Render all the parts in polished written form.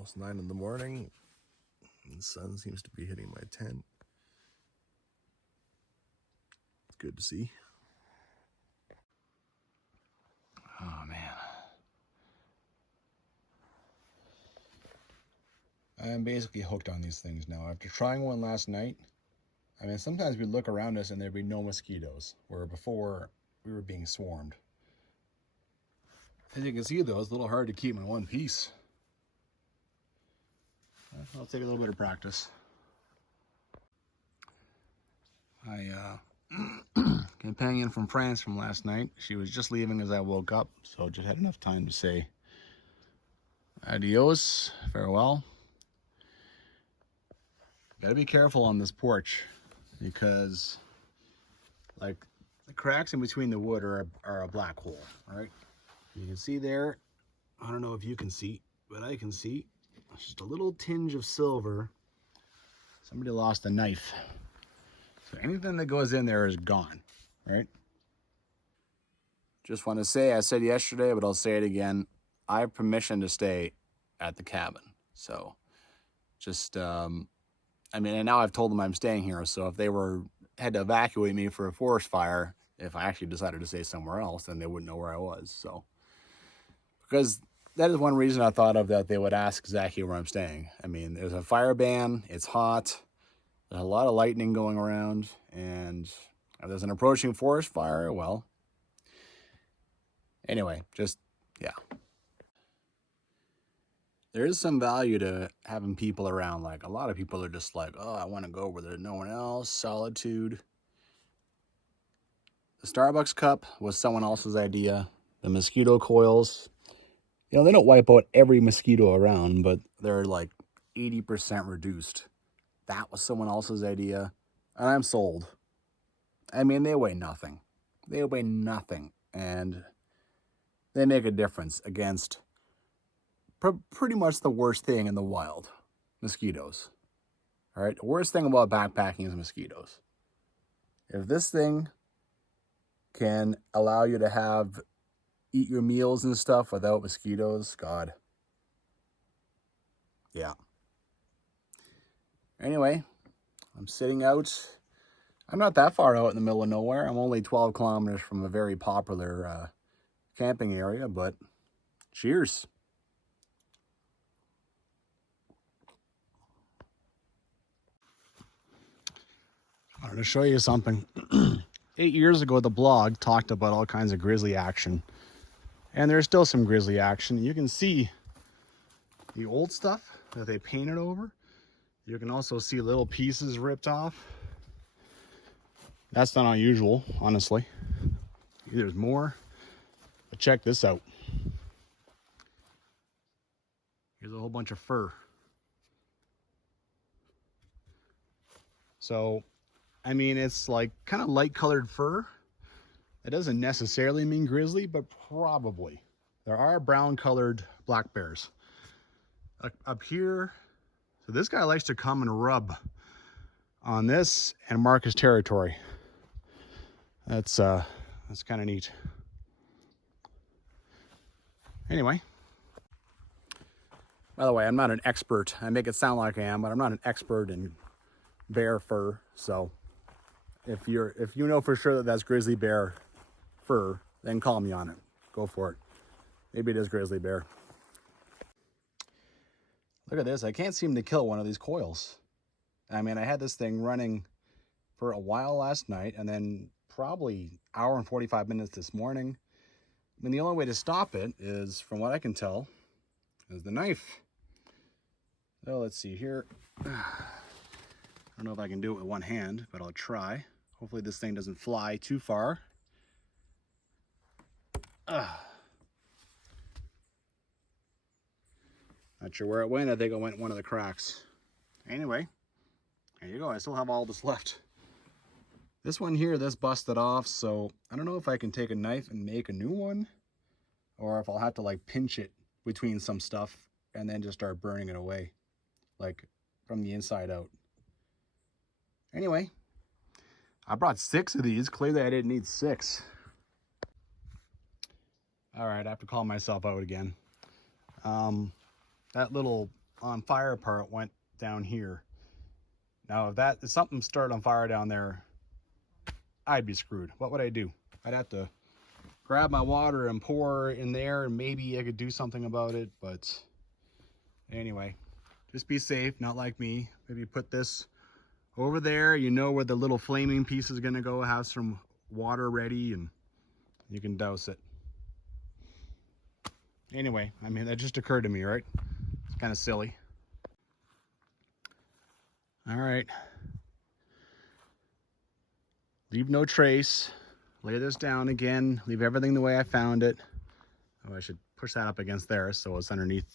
Almost 9 in the morning. The sun seems to be hitting my tent. It's good to see. Oh man. I'm basically hooked on these things now. After trying one last night, I mean, sometimes we'd look around us and there'd be no mosquitoes, where before we were being swarmed. As you can see though, it's a little hard to keep in one piece. I'll take a little bit of practice. Companion from France from last night, she was just leaving as I woke up, so just had enough time to say adios, farewell. Gotta be careful on this porch because like the cracks in between the wood are a black hole, right? You can see there, I don't know if you can see, but I can see just a little tinge of silver. Somebody lost a knife. So anything that goes in there is gone, right? Just want to say, I said yesterday, but I'll say it again. I have permission to stay at the cabin. So just, I mean, and now I've told them I'm staying here. So if they had to evacuate me for a forest fire, if I actually decided to stay somewhere else, then they wouldn't know where I was. So, because that is one reason I thought of that they would ask exactly where I'm staying. I mean, there's a fire ban, it's hot, there's a lot of lightning going around, and if there's an approaching forest fire, well, anyway, just, yeah. There is some value to having people around. Like, a lot of people are just like, oh, I want to go where there's no one else, solitude. The Starbucks cup was someone else's idea. The mosquito coils, you know, they don't wipe out every mosquito around, but they're like 80% reduced. That was someone else's idea, and I'm sold. I mean, they weigh nothing. They weigh nothing, and they make a difference against pretty much the worst thing in the wild, mosquitoes. All right, the worst thing about backpacking is mosquitoes. If this thing can allow you to eat your meals and stuff without mosquitoes, God. Yeah. Anyway, I'm sitting out. I'm not that far out in the middle of nowhere. I'm only 12 kilometers from a very popular camping area, but cheers. I wanted to show you something. 8 years ago, the blog talked about all kinds of grizzly action. And there's still some grizzly action. You can see the old stuff that they painted over. You can also see little pieces ripped off. That's not unusual, honestly. There's more. But check this out. Here's a whole bunch of fur. So, I mean, it's like kind of light colored fur. That doesn't necessarily mean grizzly, but probably. There are brown colored black bears. Up here, so this guy likes to come and rub on this and mark his territory. That's kind of neat. Anyway, by the way, I'm not an expert. I make it sound like I am, but I'm not an expert in bear fur. So if you know for sure that that's grizzly bear fur, then call me on it. Go for it. Maybe it is grizzly bear. Look at this. I can't seem to kill one of these coils. I mean, I had this thing running for a while last night, and then probably an hour and 45 minutes this morning. I mean, the only way to stop it is, from what I can tell, is the knife. So let's see here. I don't know if I can do it with one hand, but I'll try. Hopefully this thing doesn't fly too far. Not sure where it went. I think it went in one of the cracks. Anyway, there you go. I still have all this left. This one here, this busted off, so I don't know if I can take a knife and make a new one, or if I'll have to like pinch it between some stuff and then just start burning it away, like from the inside out. Anyway, I brought 6 of these. Clearly I didn't need 6. All right, I have to call myself out again. That little on fire part went down here. Now, if something started on fire down there, I'd be screwed. What would I do? I'd have to grab my water and pour in there, and maybe I could do something about it. But anyway, just be safe, not like me. Maybe put this over there. You know where the little flaming piece is going to go. Have some water ready, and you can douse it. Anyway, I mean, that just occurred to me, right? It's kind of silly. All right. Leave no trace. Lay this down again. Leave everything the way I found it. Oh, I should push that up against there so it's underneath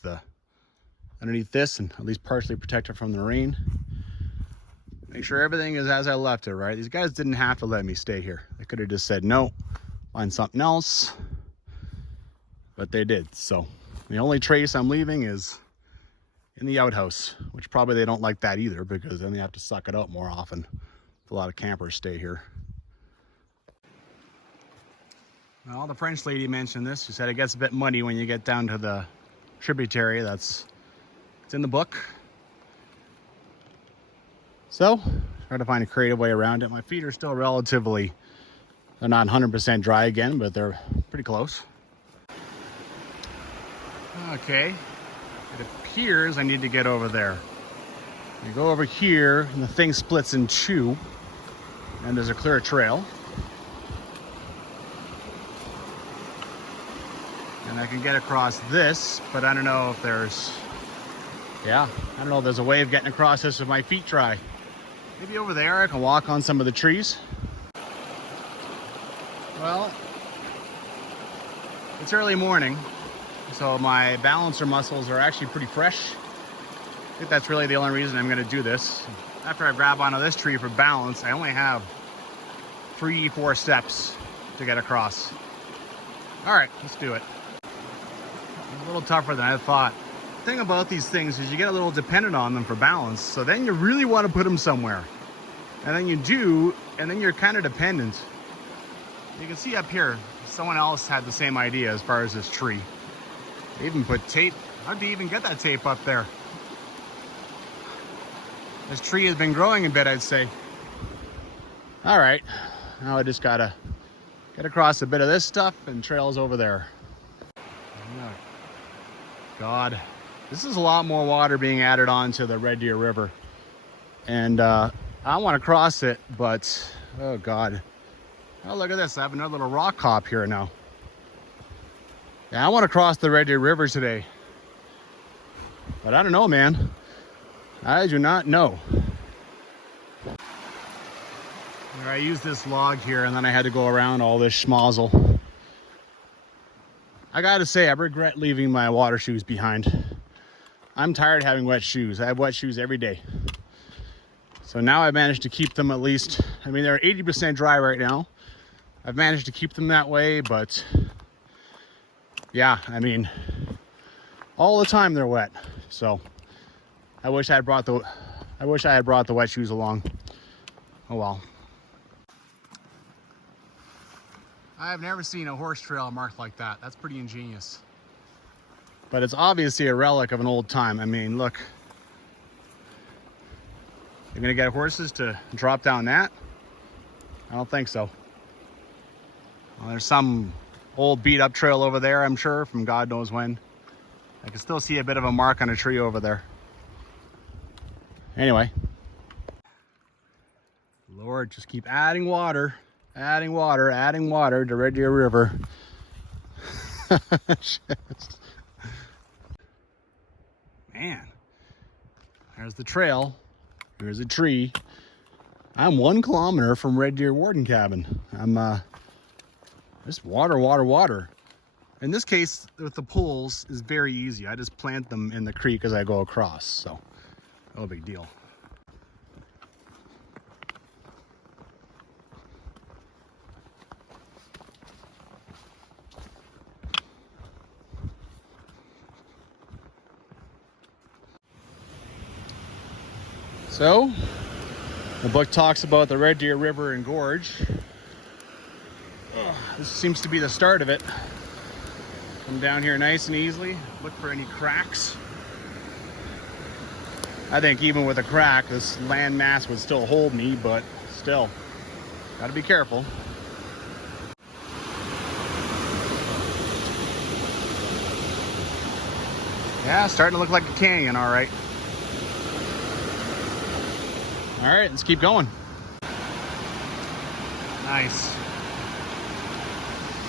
this, and at least partially protect it from the rain. Make sure everything is as I left it, right? These guys didn't have to let me stay here. They could have just said no, find something else, but they did. So the only trace I'm leaving is in the outhouse, which probably they don't like that either, because then they have to suck it out more often. A lot of campers stay here. Well, the French lady mentioned this. She said it gets a bit muddy when you get down to the tributary. It's in the book. So, try to find a creative way around it. My feet are still relatively, they're not 100% dry again, but they're pretty close. Okay, it appears I need to get over there. You go over here, and the thing splits in two, and there's a clear trail. And I can get across this, but I don't know if there's, I don't know if there's a way of getting across this with my feet dry. Maybe over there I can walk on some of the trees. Well, it's early morning, so my balancer muscles are actually pretty fresh. I think that's really the only reason I'm going to do this. After I grab onto this tree for balance, I only have 3-4 steps to get across. All right, let's do it. It's a little tougher than I thought. The thing about these things is you get a little dependent on them for balance, so then you really want to put them somewhere. And then you do, and then you're kind of dependent. You can see up here, someone else had the same idea as far as this tree. They even put tape. How'd you even get that tape up there? This tree has been growing a bit, I'd say. All right, now I just gotta get across a bit of this stuff and trails over there. Oh, God, this is a lot more water being added on to the Red Deer River. And I want to cross it, but oh God. Oh, look at this, I have another little rock hop here now. Yeah, I want to cross the Red Deer River today. But I don't know, man. I do not know. I used this log here, and then I had to go around all this schmozzle. I gotta say, I regret leaving my water shoes behind. I'm tired of having wet shoes. I have wet shoes every day. So now I've managed to keep them at least, I mean, they're 80% dry right now. I've managed to keep them that way, but yeah, I mean, all the time they're wet. So I wish I had brought the wet shoes along. Oh well. I've never seen a horse trail marked like that. That's pretty ingenious. But it's obviously a relic of an old time. I mean, look. You're gonna get horses to drop down that? I don't think so. Well, there's some old beat up trail over there, I'm sure, from God knows when. I can still see a bit of a mark on a tree over there. Anyway. Lord, just keep adding water to Red Deer River. Man, there's the trail. Here's a tree. I'm 1 kilometer from Red Deer Warden Cabin. I'm just water. In this case, with the poles, is very easy. I just plant them in the creek as I go across, so no big deal. So, the book talks about the Red Deer River and Gorge. This seems to be the start of it. Come down here nice and easily. Look for any cracks. I think even with a crack, this land mass would still hold me, but still, gotta be careful. Yeah, starting to look like a canyon, all right. All right, let's keep going. Nice.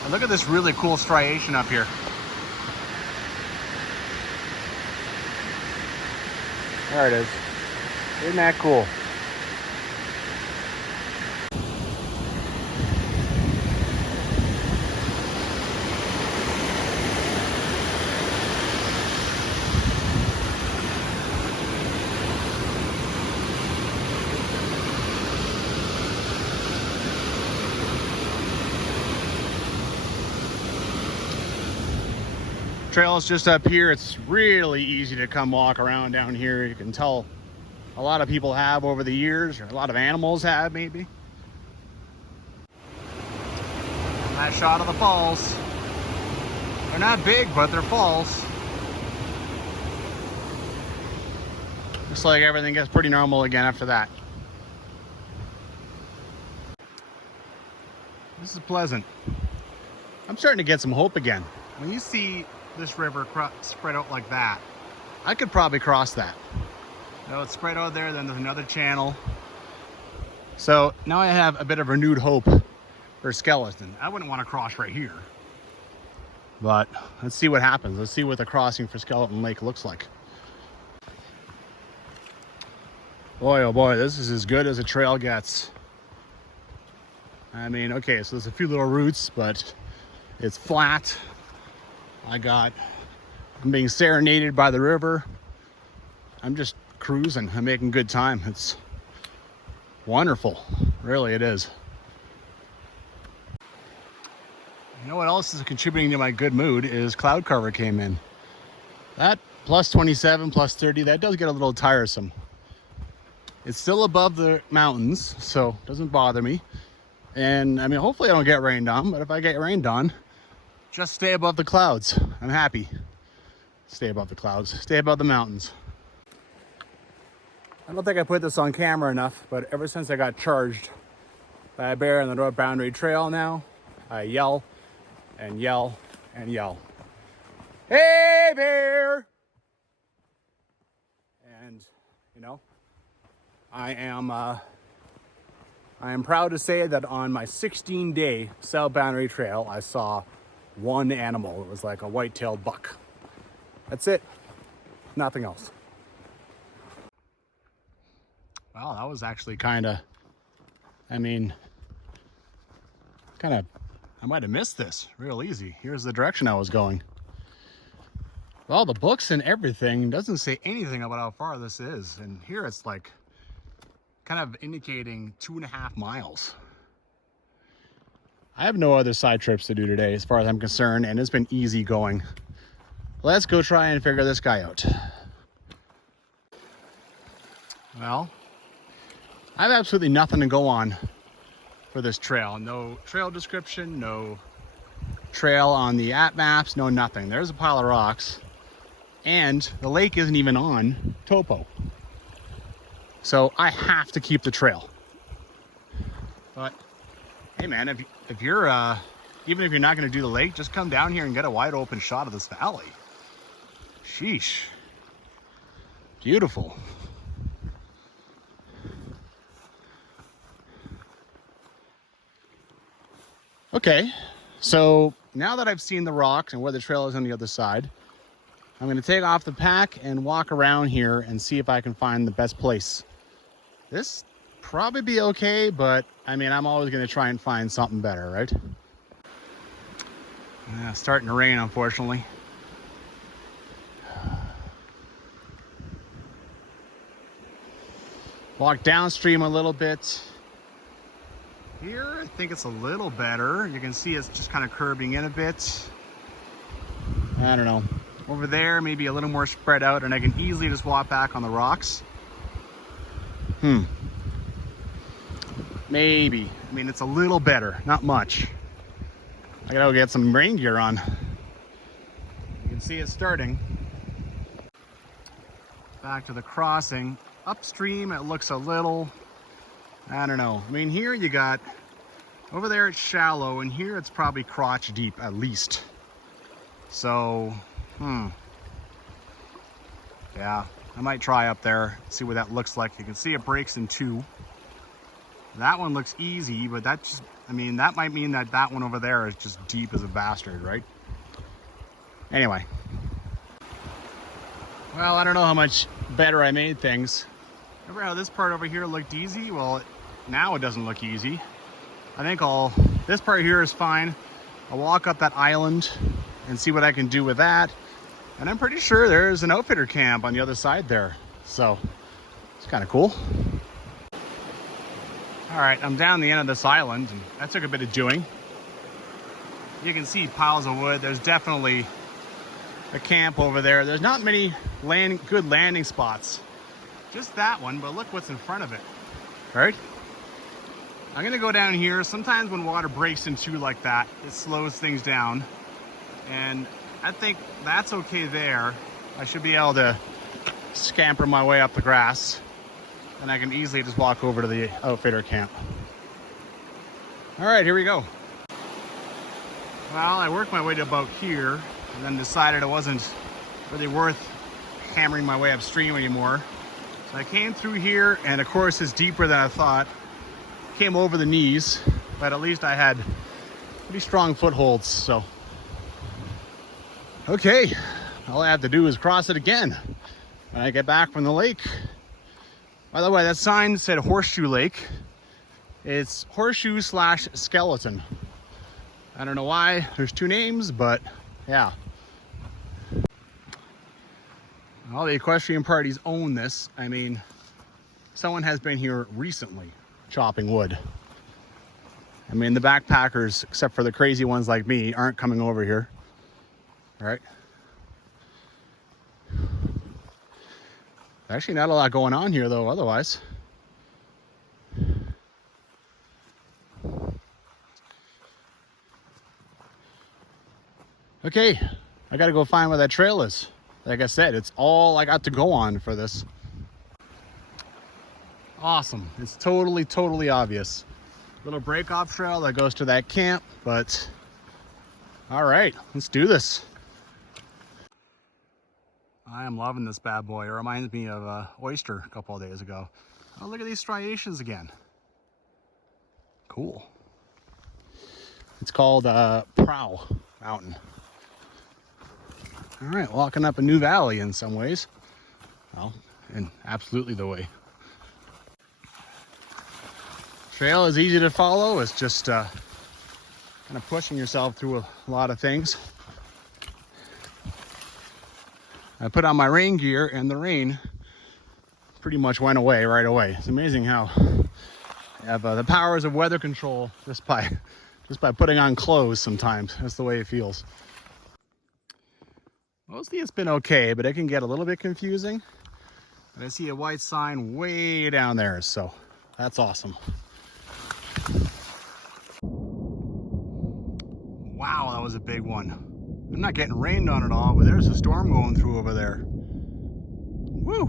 And look at this really cool striation up here. There it is. Isn't that cool? Trail is just up here. It's really easy to come walk around down here. You can tell a lot of people have over the years, or a lot of animals have maybe. Nice shot of the falls. They're not big, but they're falls. Looks like everything gets pretty normal again after that. This is pleasant. I'm starting to get some hope again. When you see this river spread out like that, I could probably cross that. You know, it's spread out there, then there's another channel. So now I have a bit of renewed hope for skeleton. I wouldn't want to cross right here, but let's see what happens. Let's see what the crossing for Skeleton Lake looks like. Boy, oh boy, this is as good as a trail gets. I mean, okay, so there's a few little roots, but it's flat. I'm being serenaded by the river. I'm just cruising. I'm making good time. It's wonderful. Really, it is. You know what else is contributing to my good mood is cloud cover came in. That plus 27, plus 30, that does get a little tiresome. It's still above the mountains, so it doesn't bother me. And I mean, hopefully I don't get rained on, but if I get rained on, just stay above the clouds. I'm happy. Stay above the clouds. Stay above the mountains. I don't think I put this on camera enough, but ever since I got charged by a bear on the North Boundary Trail now, I yell and yell and yell. Hey, bear! And, you know, I am proud to say that on my 16-day South Boundary Trail, I saw one animal. It was like a white-tailed buck. That's it. Nothing else. Well, that was actually I might have missed this real easy. Here's the direction I was going. Well, the books and everything doesn't say anything about how far this is. And here it's like kind of indicating 2.5 miles. I have no other side trips to do today as far as I'm concerned, and it's been easy going. Let's go try and figure this guy out. Well, I have absolutely nothing to go on for this trail. No trail description, no trail on the app maps, no nothing. There's a pile of rocks, and the lake isn't even on topo. So I have to keep the trail. But hey man, if you're even if you're not going to do the lake, just come down here and get a wide open shot of this valley. Sheesh. Beautiful. Okay, so now that I've seen the rocks and where the trail is on the other side, I'm going to take off the pack and walk around here and see if I can find the best place. This probably be okay, but I mean, I'm always going to try and find something better, right? Starting to rain, unfortunately. Walk downstream a little bit. Here, I think it's a little better. You can see it's just kind of curving in a bit. I don't know. Over there, maybe a little more spread out, and I can easily just walk back on the rocks. Maybe. I mean, it's a little better, not much. I gotta go get some rain gear on. You can see it starting. back to the crossing. Upstream, it looks a little, I don't know. I mean, here you got, over there it's shallow, and here it's probably crotch deep at least. So, yeah, I might try up there, see what that looks like. You can see it breaks in two. That one looks easy, but that just, I mean, that might mean that that one over there is just deep as a bastard, right? Anyway. Well, I don't know how much better I made things. Remember how this part over here looked easy? Well, now it doesn't look easy. I think this part here is fine. I'll walk up that island and see what I can do with that. And I'm pretty sure there's an outfitter camp on the other side there. So it's kind of cool. All right, I'm down the end of this island, and that took a bit of doing. You can see piles of wood. There's definitely a camp over there. There's not many good landing spots. Just that one, but look what's in front of it. All right? I'm gonna go down here. Sometimes when water breaks in two like that, it slows things down. And I think that's okay there. I should be able to scamper my way up the grass, and I can easily just walk over to the outfitter camp. All right, here we go. Well, I worked my way to about here, and then decided it wasn't really worth hammering my way upstream anymore. So I came through here, and of course it's deeper than I thought. Came over the knees, but at least I had pretty strong footholds, so. Okay, all I have to do is cross it again when I get back from the lake. By the way, that sign said Horseshoe Lake. It's Horseshoe / Skeleton. I don't know why there's two names, but yeah. All the equestrian parties own this. I mean, someone has been here recently chopping wood. I mean, the backpackers, except for the crazy ones like me, aren't coming over here. All right. Actually, not a lot going on here, though, otherwise. Okay, I gotta go find where that trail is. Like I said, it's all I got to go on for this. Awesome. It's totally obvious. Little break-off trail that goes to that camp, but all right, let's do this. I am loving this bad boy. It reminds me of oyster a couple of days ago. Oh, look at these striations again. Cool. It's called Prow Mountain. All right, walking up a new valley in some ways. Well, and absolutely the way. Trail is easy to follow. It's just kind of pushing yourself through a lot of things. I put on my rain gear and the rain pretty much went away right away. It's amazing how you have the powers of weather control just by putting on clothes sometimes. That's the way it feels. Mostly it's been okay, but it can get a little bit confusing. And I see a white sign way down there, so that's awesome. Wow, that was a big one. I'm not getting rained on at all, but there's a storm going through over there. Woo!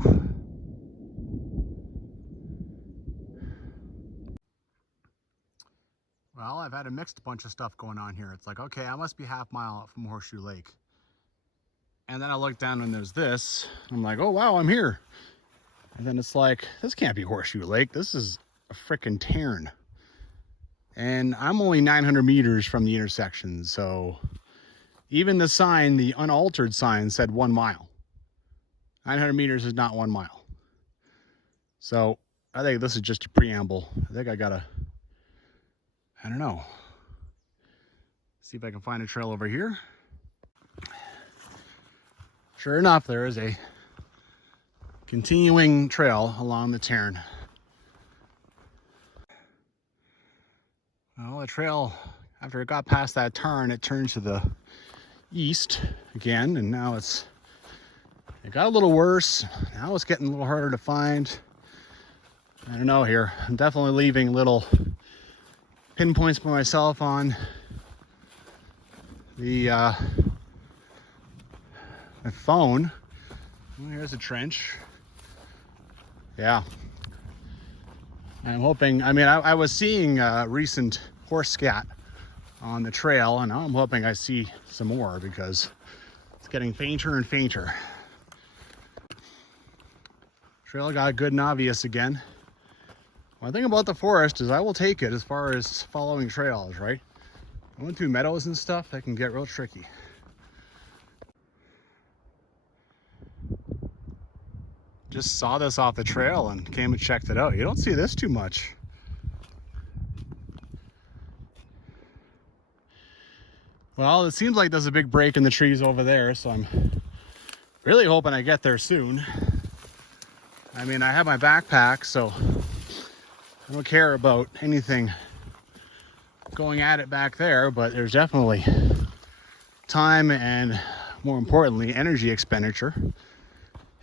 Well, I've had a mixed bunch of stuff going on here. It's like, okay, I must be half mile out from Horseshoe Lake. And then I look down and there's this. I'm like, oh wow, I'm here. And then it's like, this can't be Horseshoe Lake. This is a frickin' cairn. And I'm only 900 meters from the intersection, so even the sign, the unaltered sign, said 1 mile. 900 meters is not 1 mile. So I think this is just a preamble. I think I gotta, I don't know. See if I can find a trail over here. Sure enough, there is a continuing trail along the Tarn. Well, the trail, after it got past that turn, it turned to the east again, and now it got a little worse. Now it's getting a little harder to find. I don't know here. I'm definitely leaving little pinpoints for myself on the my phone. Well, here's a trench. Yeah. I'm hoping, I mean, I was seeing recent horse scat on the trail, and I'm hoping I see some more because it's getting fainter and fainter. Trail got good and obvious again. One thing about the forest is I will take it as far as following trails, right? Going through meadows and stuff, that can get real tricky. Just saw this off the trail and came and checked it out. You don't see this too much. Well, it seems like there's a big break in the trees over there, so I'm really hoping I get there soon. I mean, I have my backpack, so I don't care about anything going at it back there, but there's definitely time and, more importantly, energy expenditure.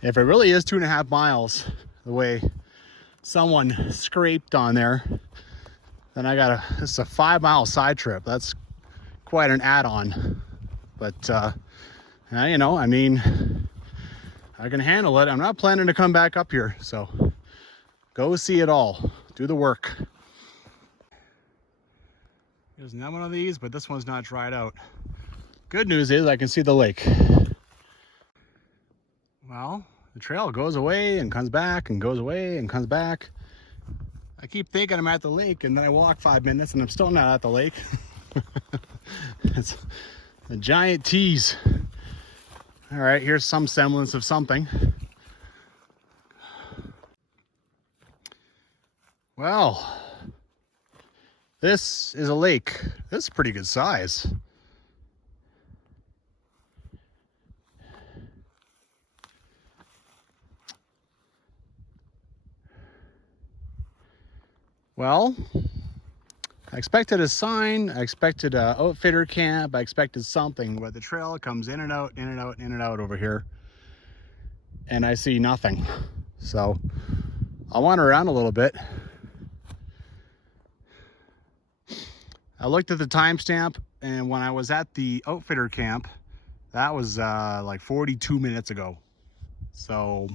If it really is 2.5 miles the way someone scraped on there, then this is a 5-mile side trip. That's quite an add-on. But, you know, I mean, I can handle it. I'm not planning to come back up here, so go see it all. Do the work. There's another one of these, but this one's not dried out. Good news is I can see the lake. Well, the trail goes away and comes back and goes away and comes back. I keep thinking I'm at the lake, and then I walk 5 minutes and I'm still not at the lake. It's a giant tease. All right, here's some semblance of something. Well, this is a lake. This is pretty good size. Well, I expected a sign, I expected an outfitter camp, I expected something, but the trail comes in and out, in and out, in and out over here, and I see nothing. So I'll wander around a little bit. I looked at the timestamp, and when I was at the outfitter camp, that was like 42 minutes ago. So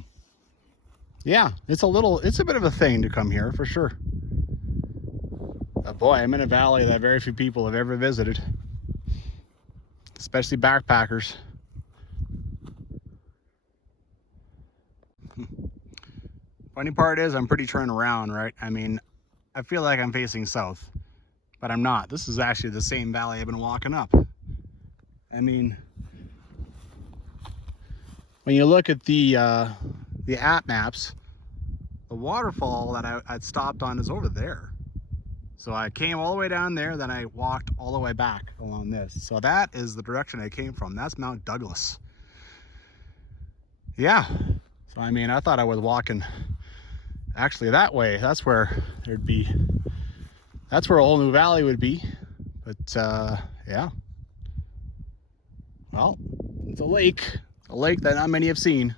yeah, it's a bit of a thing to come here for sure. But boy, I'm in a valley that very few people have ever visited, especially backpackers. Funny part is I'm pretty turned around, right? I mean, I feel like I'm facing south, but I'm not. This is actually the same valley I've been walking up. I mean, when you look at the app maps, the waterfall that I'd stopped on is over there. So I came all the way down there, then I walked all the way back along this. So that is the direction I came from. That's Mount Douglas. Yeah. So I mean, I thought I was walking actually that way. That's where that's where a whole new valley would be. But yeah. Well, it's a lake that not many have seen.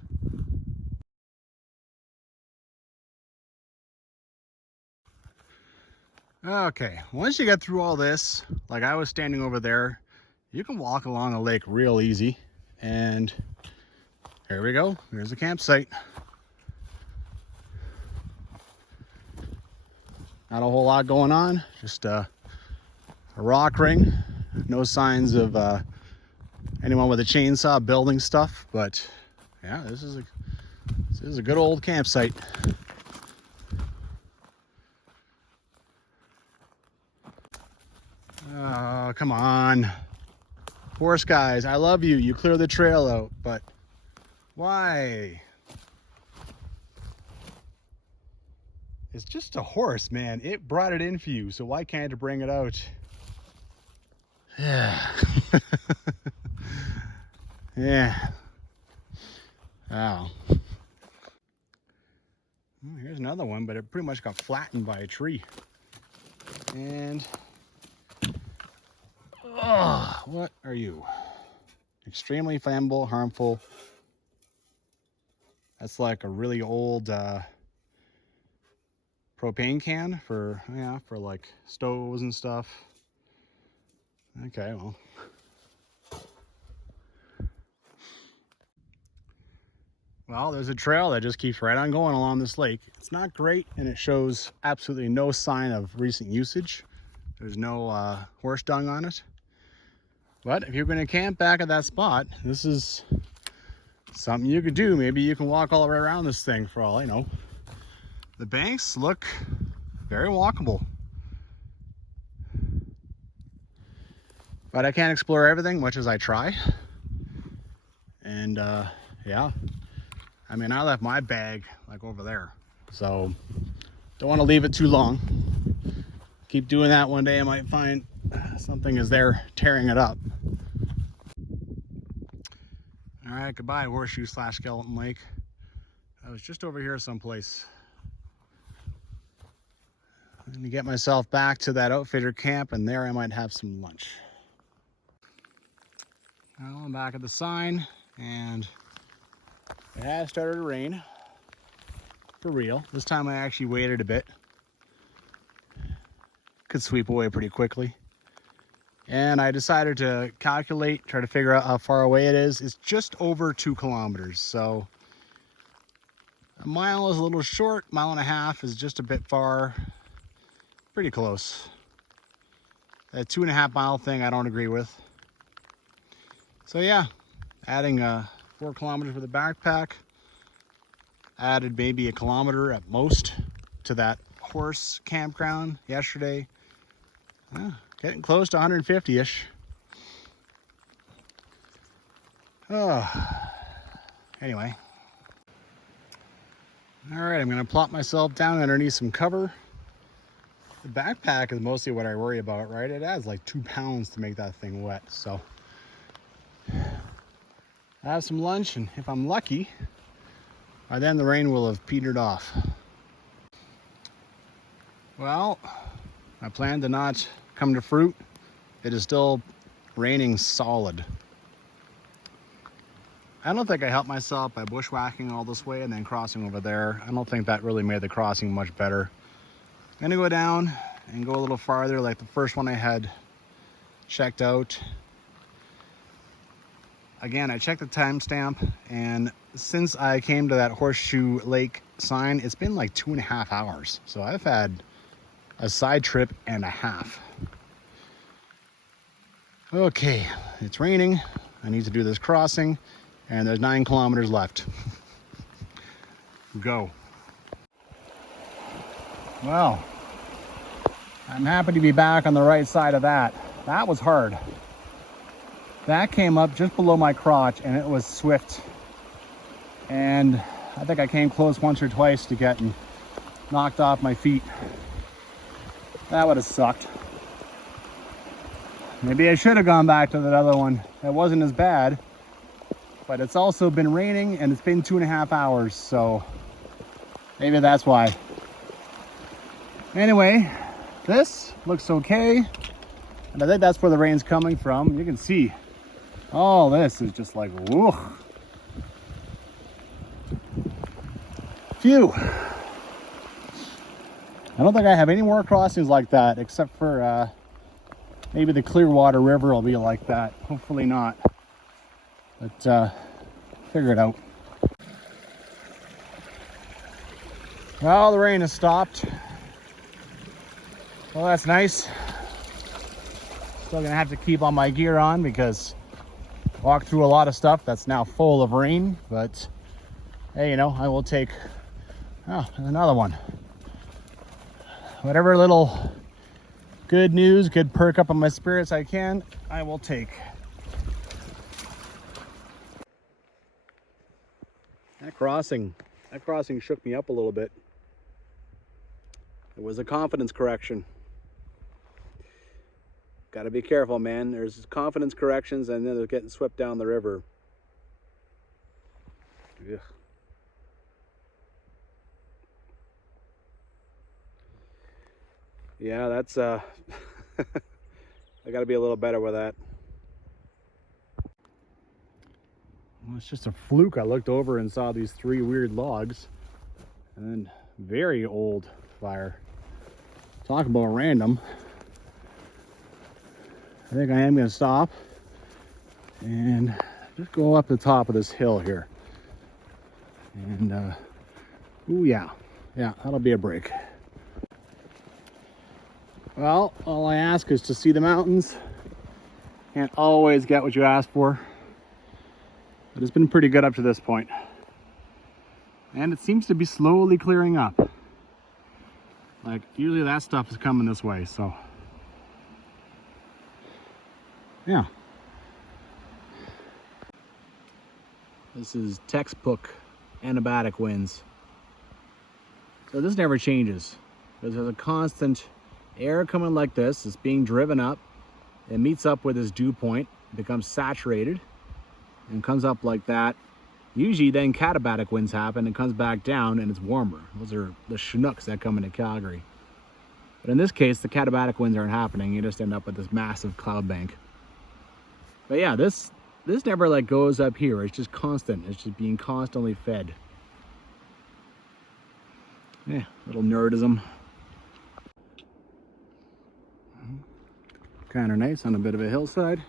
Okay, once you get through all this, like I was standing over there, you can walk along the lake real easy. And here we go, here's the campsite. Not a whole lot going on, just a rock ring. No signs of anyone with a chainsaw building stuff, but yeah, this is a good old campsite. Oh, come on. Horse guys, I love you. You clear the trail out, but why? It's just a horse, man. It brought it in for you, so why can't it bring it out? Yeah. Yeah. Wow. Well, here's another one, but it pretty much got flattened by a tree. And oh, what are you? Extremely flammable, harmful. That's like a really old propane can for like stoves and stuff. Okay, well. Well, there's a trail that just keeps right on going along this lake. It's not great, and it shows absolutely no sign of recent usage. There's no horse dung on it. But if you're going to camp back at that spot, this is something you could do. Maybe you can walk all the way around this thing for all I know. The banks look very walkable. But I can't explore everything, much as I try. And yeah, I mean, I left my bag like over there. So don't want to leave it too long. Keep doing that, one day I might find something is there tearing it up. All right, goodbye Horseshoe / Skeleton Lake. I was just over here someplace. I'm gonna get myself back to that outfitter camp, and there I might have some lunch. Well, I'm back at the sign, and it has started to rain. For real. This time I actually waited a bit. Could sweep away pretty quickly. And I decided to calculate, try to figure out how far away it is. It's just over 2 kilometers. So a mile is a little short, 1.5 miles is just a bit far. Pretty close. That 2.5 mile thing I don't agree with. So yeah, adding 4 kilometers for the backpack. Added maybe 1 kilometer at most to that horse campground yesterday. Getting close to 150-ish. Oh. Anyway. All right, I'm gonna plop myself down underneath some cover. The backpack is mostly what I worry about, right? It adds like 2 pounds to make that thing wet. So I have some lunch, and if I'm lucky, by then the rain will have petered off. Well, my plan did not come to fruit. It is still raining solid. I don't think I helped myself by bushwhacking all this way and then crossing over there. I don't think that really made the crossing much better. I'm gonna go down and go a little farther, like the first one I had checked out. Again, I checked the timestamp, and since I came to that Horseshoe Lake sign, it's been like 2.5 hours. So I've had a side trip and a half. Okay, it's raining. I need to do this crossing, and there's 9 kilometers left. Go. Well, I'm happy to be back on the right side of that. That was hard. That came up just below my crotch, and it was swift. And I think I came close once or twice to getting knocked off my feet. That would have sucked. Maybe I should have gone back to that other one. It wasn't as bad, but it's also been raining, and it's been 2.5 hours, so maybe that's why. Anyway, this looks okay, and I think that's where the rain's coming from. You can see all this is just like, whoa. Phew. I don't think I have any more crossings like that, except for maybe the Clearwater River will be like that. Hopefully not. But figure it out. Well, the rain has stopped. Well, that's nice. Still gonna have to keep all my gear on because I walked through a lot of stuff that's now full of rain. But hey, you know, I will take another one. Whatever little good news, good perk up on my spirits I can, I will take. That crossing shook me up a little bit. It was a confidence correction. Got to be careful, man. There's confidence corrections, and then they're getting swept down the river. Ugh. Yeah, that's I got to be a little better with that. Well, it's just a fluke. I looked over and saw these 3 weird logs, and then very old fire. Talk about random. I think I am going to stop and just go up the top of this hill here. And, ooh, yeah, that'll be a break. Well, all I ask is to see the mountains. Can't always get what you ask for, but it's been pretty good up to this point. And it seems to be slowly clearing up. Like, usually that stuff is coming this way, so. Yeah. This is textbook antibiotic winds. So this never changes. Because there's a constant air coming like this. It's being driven up. It meets up with this dew point, becomes saturated, and comes up like that. Usually then katabatic winds happen and comes back down and it's warmer. Those are the Chinooks that come into Calgary. But in this case, the katabatic winds aren't happening. You just end up with this massive cloud bank. But yeah, this never like goes up here. It's just constant. It's just being constantly fed. Yeah, little nerdism. Kind of nice on a bit of a hillside.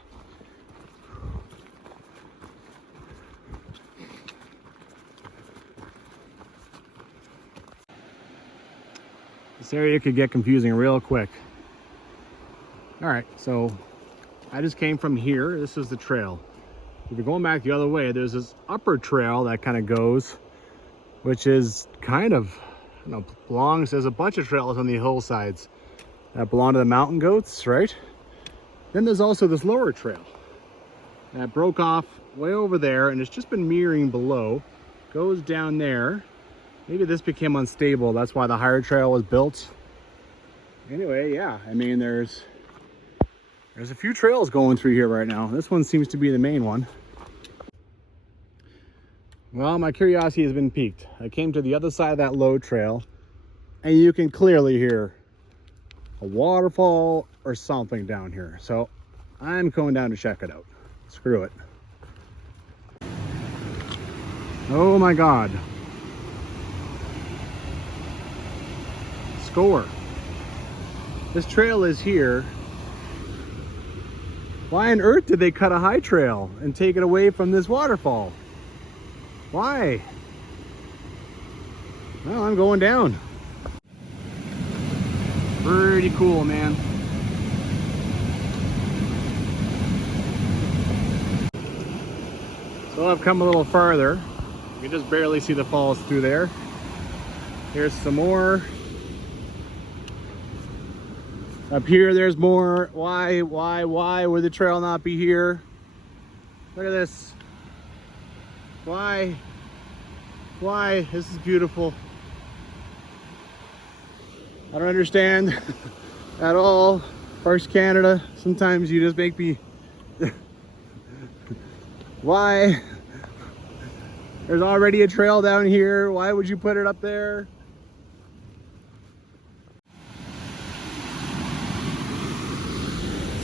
This area could get confusing real quick. All right, so I just came from here. This is the trail. If you're going back the other way, there's this upper trail that kind of goes, which is kind of, I don't know, belongs, there's a bunch of trails on the hillsides that belong to the mountain goats, right? Then there's also this lower trail that broke off way over there and it's just been mirroring below, goes down there. Maybe this became unstable. That's why the higher trail was built. Anyway, yeah, I mean, there's a few trails going through here right now. This one seems to be the main one. Well, my curiosity has been piqued. I came to the other side of that low trail and you can clearly hear a waterfall or something down here. So I'm going down to check it out. Screw it. Oh my God. Score. This trail is here. Why on earth did they cut a high trail and take it away from this waterfall? Why? Well, I'm going down. Pretty cool, man. So I've come a little farther. You can just barely see the falls through there. Here's some more. Up here, there's more. Why would the trail not be here? Look at this. Why? This is beautiful. I don't understand at all. Parks Canada, sometimes you just make me... Why? There's already a trail down here. Why would you put it up there?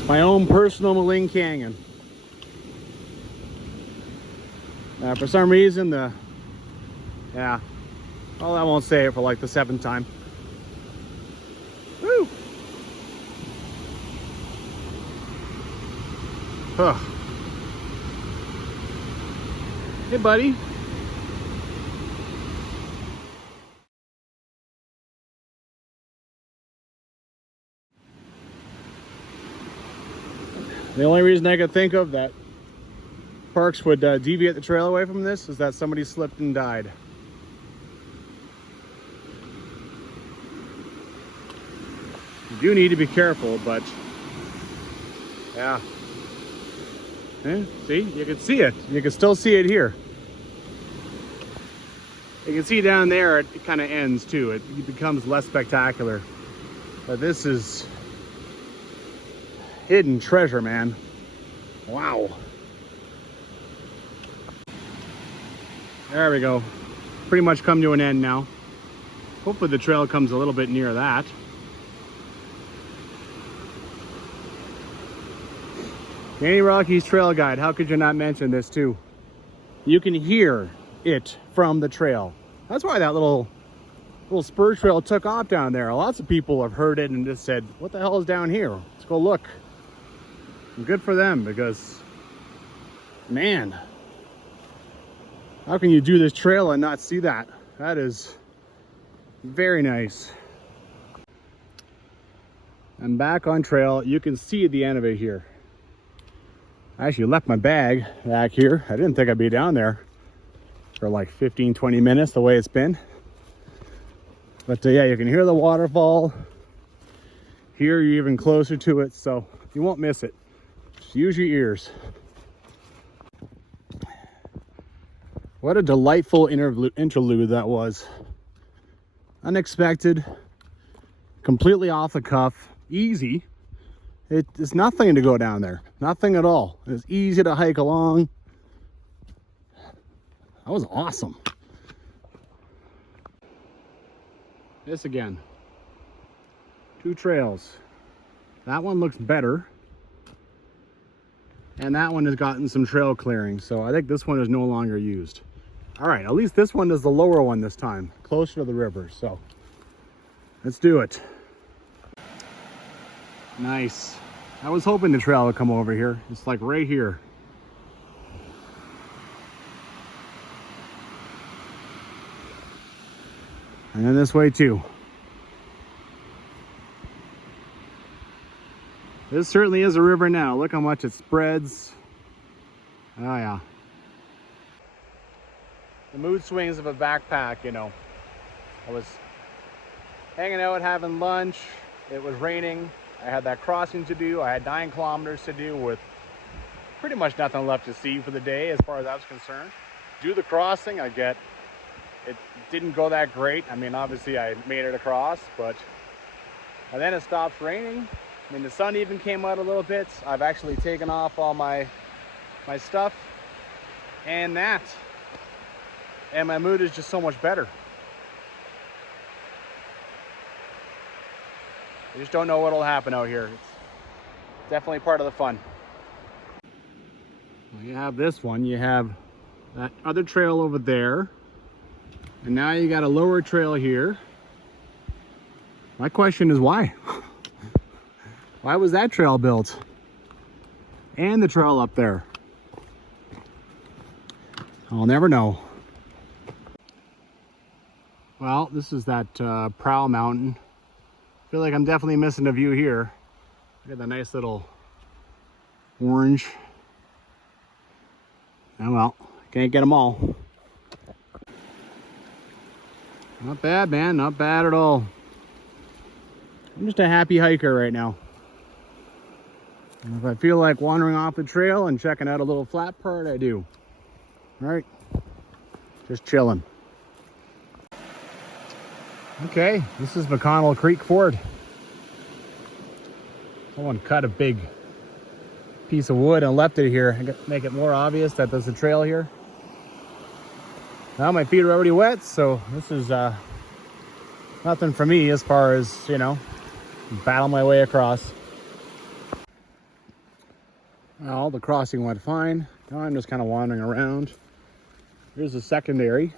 My own personal Maling Canyon. For some reason, well, I won't say it for like the 7th time. Woo! Huh. Hey, buddy. The only reason I could think of that Parks would deviate the trail away from this is that somebody slipped and died. You do need to be careful, but yeah. See, you can see it. You can still see it here. You can see down there, it kind of ends too. It becomes less spectacular. But this is hidden treasure, man. Wow. There we go. Pretty much come to an end now. Hopefully the trail comes a little bit near that. Canadian Rockies Trail Guide. How could you not mention this too? You can hear it from the trail. That's why that little spur trail took off down there. Lots of people have heard it and just said, what the hell is down here? Let's go look. And good for them, because man, How can you do this trail and not see that? That is very nice. I'm back on trail. You can see the end of it here. I actually left my bag back here. I didn't think I'd be down there for like 15-20 minutes the way it's been. But yeah, you can hear the waterfall. Here you're even closer to it, so you won't miss it. Just use your ears. What a delightful interlude that was. Unexpected, completely off the cuff, easy. It's nothing to go down there, nothing at all. It's easy to hike along. That was awesome. This again, 2 trails. That one looks better, and that one has gotten some trail clearing, so I think this one is no longer used. All right, at least this one is the lower one this time, closer to the river, so let's do it. Nice. I was hoping the trail would come over here. It's like right here. And then this way too. This certainly is a river now. Look how much it spreads. Oh yeah. The mood swings of a backpack, you know. I was hanging out, having lunch. It was raining. I had that crossing to do. I had 9 kilometers to do with pretty much nothing left to see for the day as far as I was concerned. Do the crossing, I get it didn't go that great. I mean, obviously I made it across, but and then it stops raining. I mean, the sun even came out a little bit. I've actually taken off all my stuff and that. And my mood is just so much better. You just don't know what'll happen out here. It's definitely part of the fun. Well, you have this one, you have that other trail over there, and now you got a lower trail here. My question is why? Why was that trail built? And the trail up there? I'll never know. Well, this is that Prow Mountain. I feel like I'm definitely missing a view here. Look at the nice little orange. Oh well, can't get them all. Not bad, man, not bad at all. I'm just a happy hiker right now. And if I feel like wandering off the trail and checking out a little flat part, I do. All right, just chilling. Okay, this is McConnell Creek Ford. Someone cut a big piece of wood and left it here to make it more obvious that there's a trail here. Now my feet are already wet, so this is nothing for me as far as, you know, battle my way across. Well, the crossing went fine. Now I'm just kind of wandering around. Here's the secondary.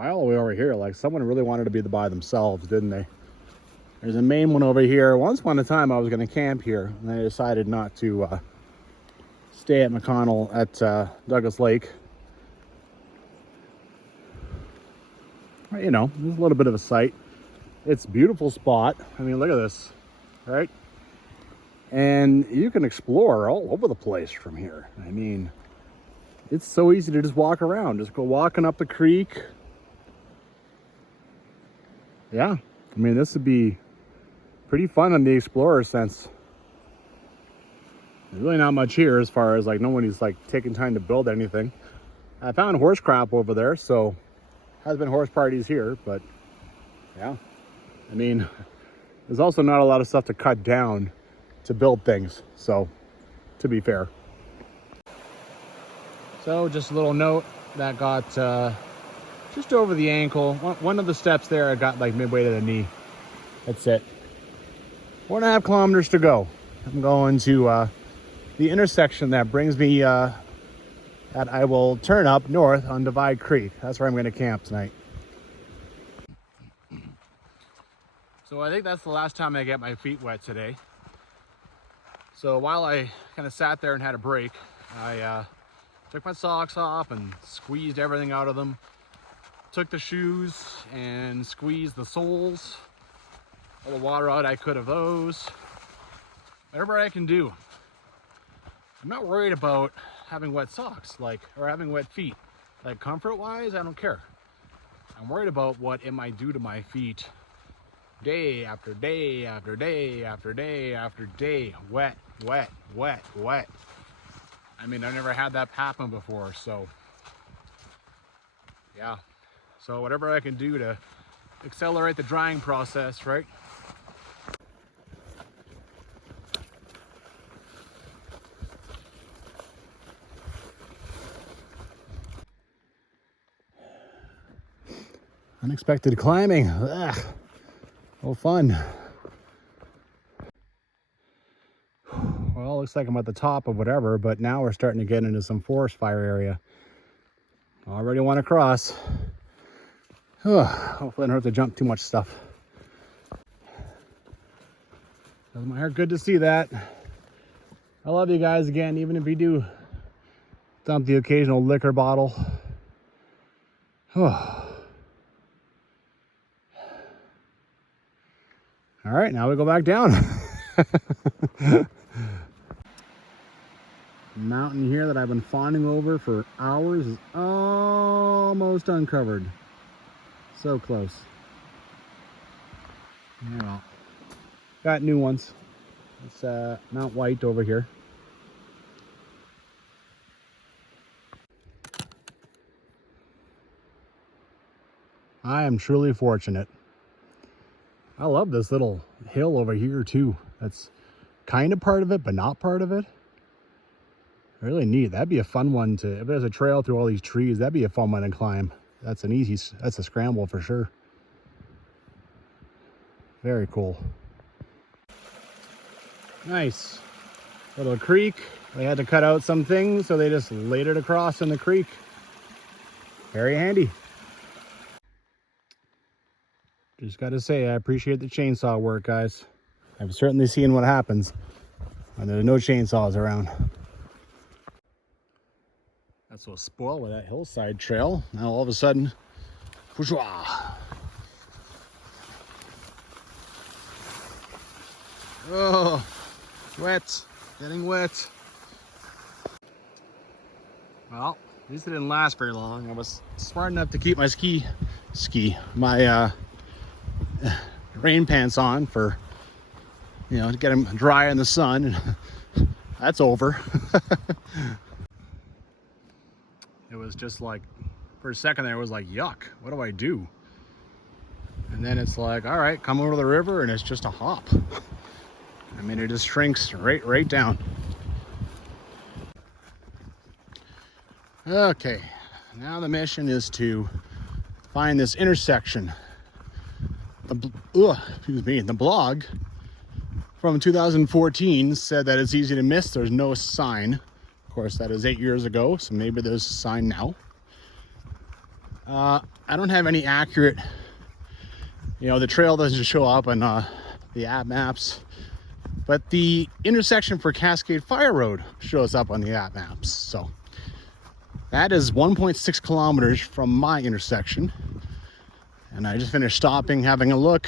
All the way over here, like someone really wanted to be by themselves, didn't they? There's a main one over here. Once upon a time I was going to camp here, and I decided not to stay at McConnell at Douglas Lake. You know, there's a little bit of a sight. It's a beautiful spot. I mean, look at this, right? And you can explore all over the place from here. I mean, it's so easy to just walk around. Just go walking up the creek. Yeah, I mean, this would be pretty fun on the explorer sense. There's really not much here as far as like nobody's like taking time to build anything. I found horse crap over there, so has been horse parties here, but yeah, I mean, there's also not a lot of stuff to cut down to build things, so to be fair. So just a little note that got just over the ankle. One of the steps there I got like midway to the knee. That's it. 4.5 kilometers to go. I'm going to the intersection that brings me that I will turn up north on Divide Creek. That's where I'm going to camp tonight. So I think that's the last time I get my feet wet today. So while I kind of sat there and had a break, I Took my socks off and squeezed everything out of them. Took the shoes and squeezed the soles. All the water out I could of those. Whatever I can do. I'm not worried about having wet socks, or having wet feet. Like, comfort-wise, I don't care. I'm worried about what it might do to my feet day after day after day after day after day. Wet, wet, wet, wet. I mean, I've never had that happen before, so yeah. So whatever I can do to accelerate the drying process, right? Unexpected climbing. Ugh. Oh, fun. Well, looks like I'm at the top of whatever, but now we're starting to get into some forest fire area. Already want to cross. Ugh. Hopefully I don't have to jump too much stuff. Does my heart good to see that. I love you guys again, even if you do dump the occasional liquor bottle. Oh. All right, now we go back down. Mountain here that I've been fawning over for hours is almost uncovered. So close. Yeah. Got new ones. It's Mount White over here. I am truly fortunate. I love this little hill over here too. That's kind of part of it, but not part of it. Really neat. That'd be a fun one to, if there's a trail through all these trees, that'd be a fun one to climb. That's a scramble for sure. Very cool. Nice. Little creek. They had to cut out some things, so they just laid it across in the creek. Very handy. Just got to say, I appreciate the chainsaw work, guys. I've certainly seen what happens when there's no chainsaws around. That's what's spoiled with that hillside trail. Now all of a sudden, whooshah. Oh, wet, getting wet. Well, at least it didn't last very long. I was smart enough to keep my my rain pants on for, to get them dry in the sun. That's over. It was just like, for a second there, it was like, yuck, what do I do? And then it's like, all right, come over to the river, and it's just a hop. I mean, it just shrinks right down. Okay, now the mission is to find this intersection. The blog from 2014 said that it's easy to miss. There's no sign. Of course, that is 8 years ago, so maybe there's a sign now. I don't have any accurate, the trail doesn't show up on the app maps, but the intersection for Cascade Fire Road shows up on the app maps. So that is 1.6 kilometers from my intersection. And I just finished stopping, having a look.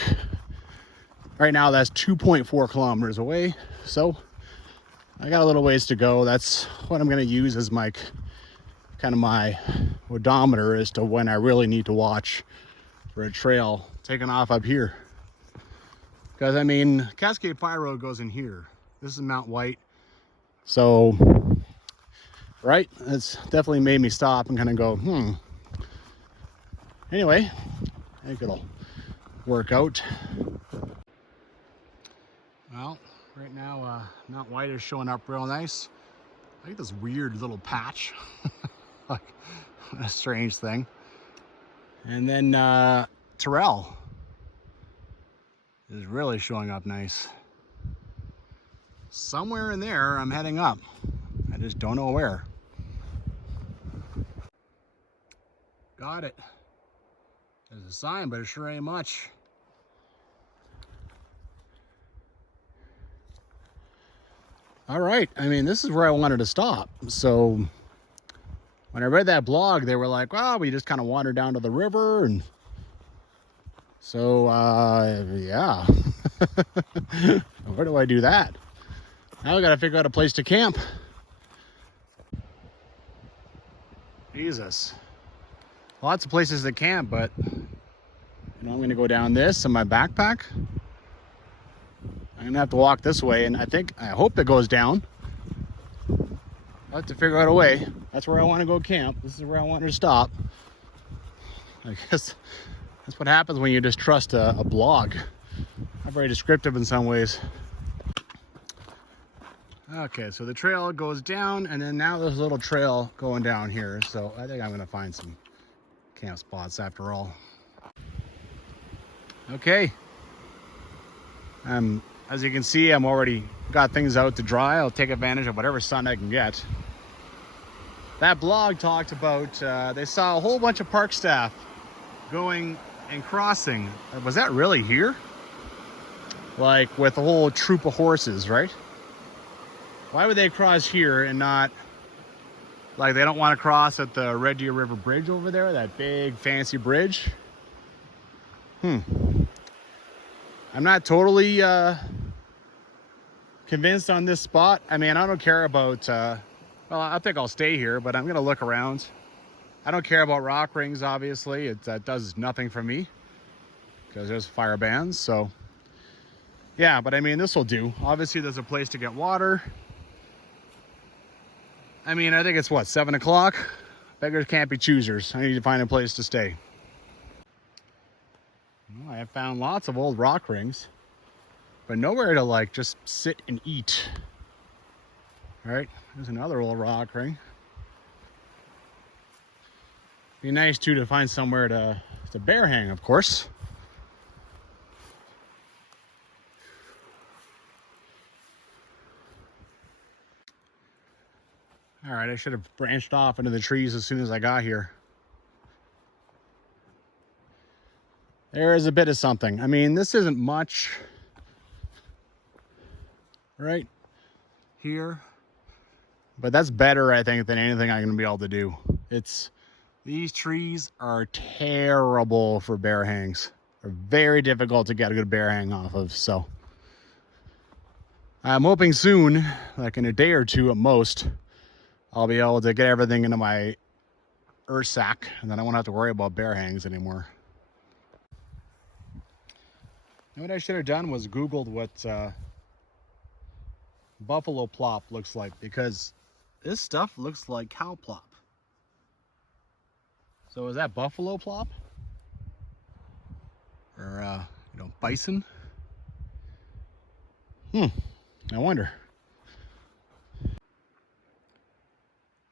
Right now, that's 2.4 kilometers away. So I got a little ways to go. That's what I'm going to use as my odometer as to when I really need to watch for a trail taking off up here. Because, I mean, Cascade Fire Road goes in here. This is Mount White. So, right, it's definitely made me stop and kind of go, Anyway, I think it'll work out. Well, right now, Mount White is showing up real nice. I think this weird little patch, like a strange thing. And then Terrell is really showing up nice. Somewhere in there, I'm heading up. I just don't know where. Got it. There's a sign, but it sure ain't much. All right, I mean, this is where I wanted to stop. So when I read that blog, they were like, well, we just kind of wander down to the river. And so, yeah. Where do I do that? Now I got to figure out a place to camp. Jesus. Lots of places to camp, but I'm going to go down this in my backpack. I'm going to have to walk this way, and I hope it goes down. I'll have to figure out a way. That's where I want to go camp. This is where I want to stop. I guess that's what happens when you just trust a blog. Not very descriptive in some ways. Okay, so the trail goes down, and then now there's a little trail going down here. So I think I'm going to find some camp spots after all. Okay. As you can see, I'm already got things out to dry. I'll take advantage of whatever sun I can get. That blog talked about, they saw a whole bunch of park staff going and crossing. Was that really here? Like with a whole troop of horses, right? Why would they cross here and not, like they don't want to cross at the Red Deer River Bridge over there, that big fancy bridge? I'm not totally convinced on this spot. I mean, I don't care about, well, I think I'll stay here, but I'm going to look around. I don't care about rock rings, obviously. That does nothing for me because there's fire bans. So, yeah, but I mean, this will do. Obviously, there's a place to get water. I mean, I think it's what, 7 o'clock? Beggars can't be choosers. I need to find a place to stay. Well, I have found lots of old rock rings, but nowhere to like just sit and eat. All right, there's another old rock ring. Be nice too to find somewhere to bear hang, of course. All right, I should have branched off into the trees as soon as I got here. There is a bit of something. I mean, this isn't much, right here, but that's better, I think, than anything I'm gonna be able to do. These trees are terrible for bear hangs. They're very difficult to get a good bear hang off of, so I'm hoping soon, like in a day or two at most, I'll be able to get everything into my earth sack, and then I won't have to worry about bear hangs anymore. And what I should have done was Googled what buffalo plop looks like, because this stuff looks like cow plop. So is that buffalo plop? Or, bison? I wonder.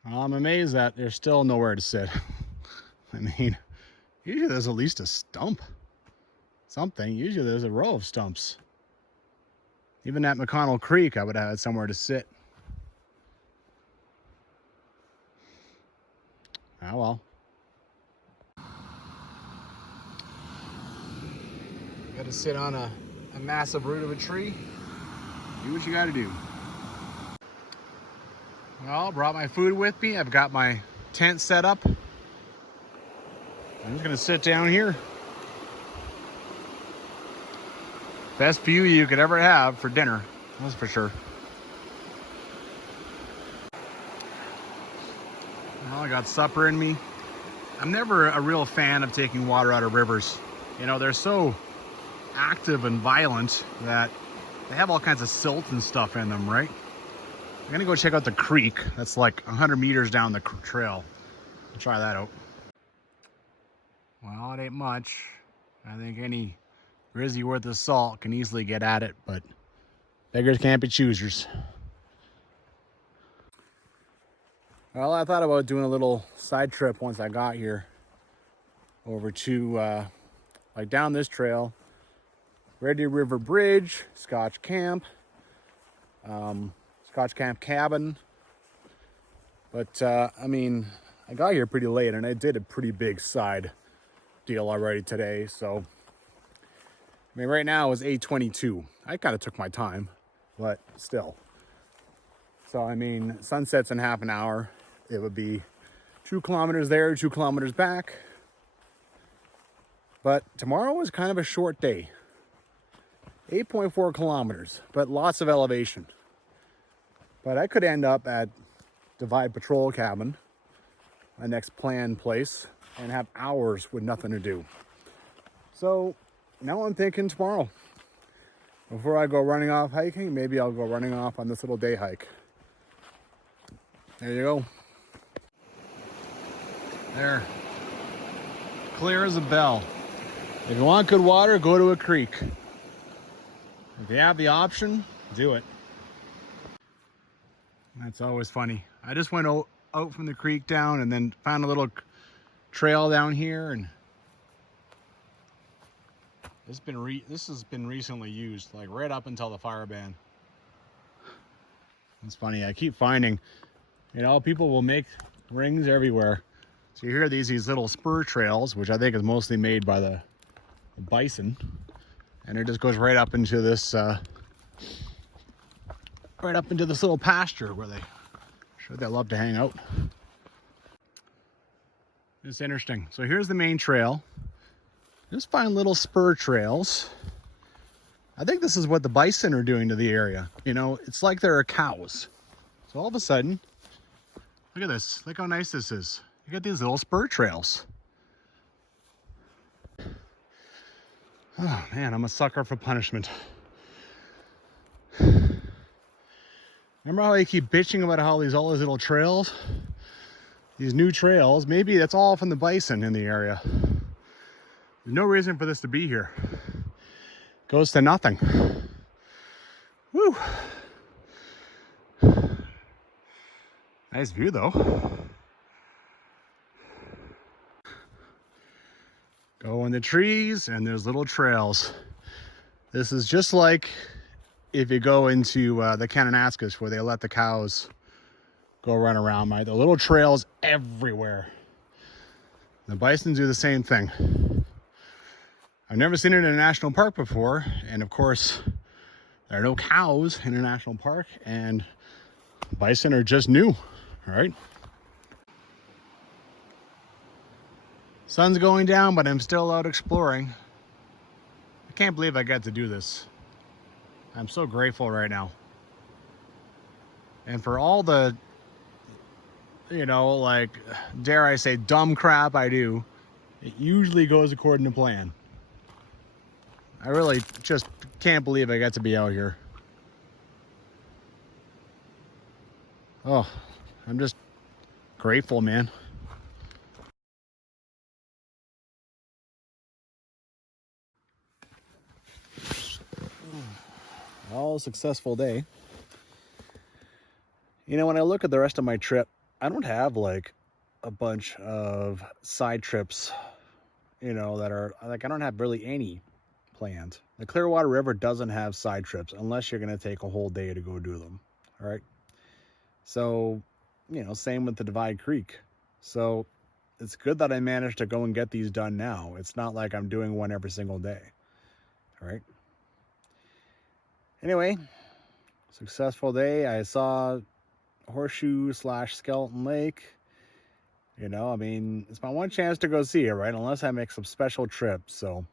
I'm amazed that there's still nowhere to sit. I mean, usually there's at least a stump. Something. Usually there's a row of stumps. Even at McConnell Creek, I would have had somewhere to sit. Oh well. Got to sit on a massive root of a tree. Do what you got to do. Well, brought my food with me. I've got my tent set up. I'm just gonna sit down here. Best view you could ever have for dinner, that's for sure. Well, I got supper in me. I'm never a real fan of taking water out of rivers. You know, they're so active and violent that they have all kinds of silt and stuff in them, right? I'm gonna go check out the creek. That's like 100 meters down the trail. I'll try that out. Well, it ain't much. I think any grizzly worth of salt can easily get at it, but beggars can't be choosers. Well, I thought about doing a little side trip once I got here over to like down this trail, Red Deer River Bridge, Scotch Camp, Scotch Camp Cabin. But I mean, I got here pretty late and I did a pretty big side deal already today. So, I mean, right now it's 8:22. I kind of took my time, but still. So, I mean, sunset's in half an hour. It would be 2 kilometers there, 2 kilometers back. But tomorrow was kind of a short day. 8.4 kilometers, but lots of elevation. But I could end up at Divide Patrol Cabin, my next planned place, and have hours with nothing to do. So now I'm thinking tomorrow, before I go running off hiking, maybe I'll go running off on this little day hike. There you go. There. Clear as a bell. If you want good water, go to a creek. If you have the option, do it. That's always funny. I just went out from the creek down and then found a little trail down here, and this has been recently used, like right up until the fire ban. It's funny. I keep finding, people will make rings everywhere. So you hear these little spur trails, which I think is mostly made by the bison, and it just goes right up into this little pasture where they love to hang out. It's interesting. So here's the main trail. Just find little spur trails. I think this is what the bison are doing to the area. It's like there are cows. So all of a sudden, look at this. Look how nice this is. You got these little spur trails. Oh man, I'm a sucker for punishment. Remember how I keep bitching about all these little trails? These new trails, maybe that's all from the bison in the area. There's no reason for this to be here. Goes to nothing. Woo! Nice view though. Go in the trees and there's little trails. This is just like if you go into the Kananaskis where they let the cows go run around, right? The little trails everywhere. The bison do the same thing. I've never seen it in a national park before, and of course there are no cows in a national park, and bison are just new, right? Sun's going down, but I'm still out exploring. I can't believe I got to do this. I'm so grateful right now. And for all the, dare I say, dumb crap I do, it usually goes according to plan. I really just can't believe I got to be out here. Oh, I'm just grateful, man. All successful day. When I look at the rest of my trip, I don't have like a bunch of side trips, that are like, I don't have really any planned. The Clearwater River doesn't have side trips unless you're going to take a whole day to go do them. All right. So, same with the Divide Creek. So it's good that I managed to go and get these done now. It's not like I'm doing one every single day. All right. Anyway, successful day. I saw Horseshoe / Skeleton Lake. It's my one chance to go see it, right? Unless I make some special trips. So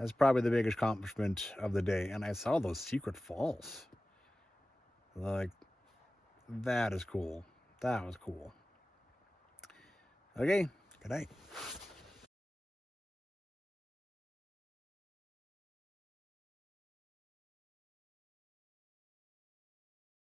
that's probably the biggest accomplishment of the day. And I saw those secret falls. Like, that is cool. That was cool. Okay, good night.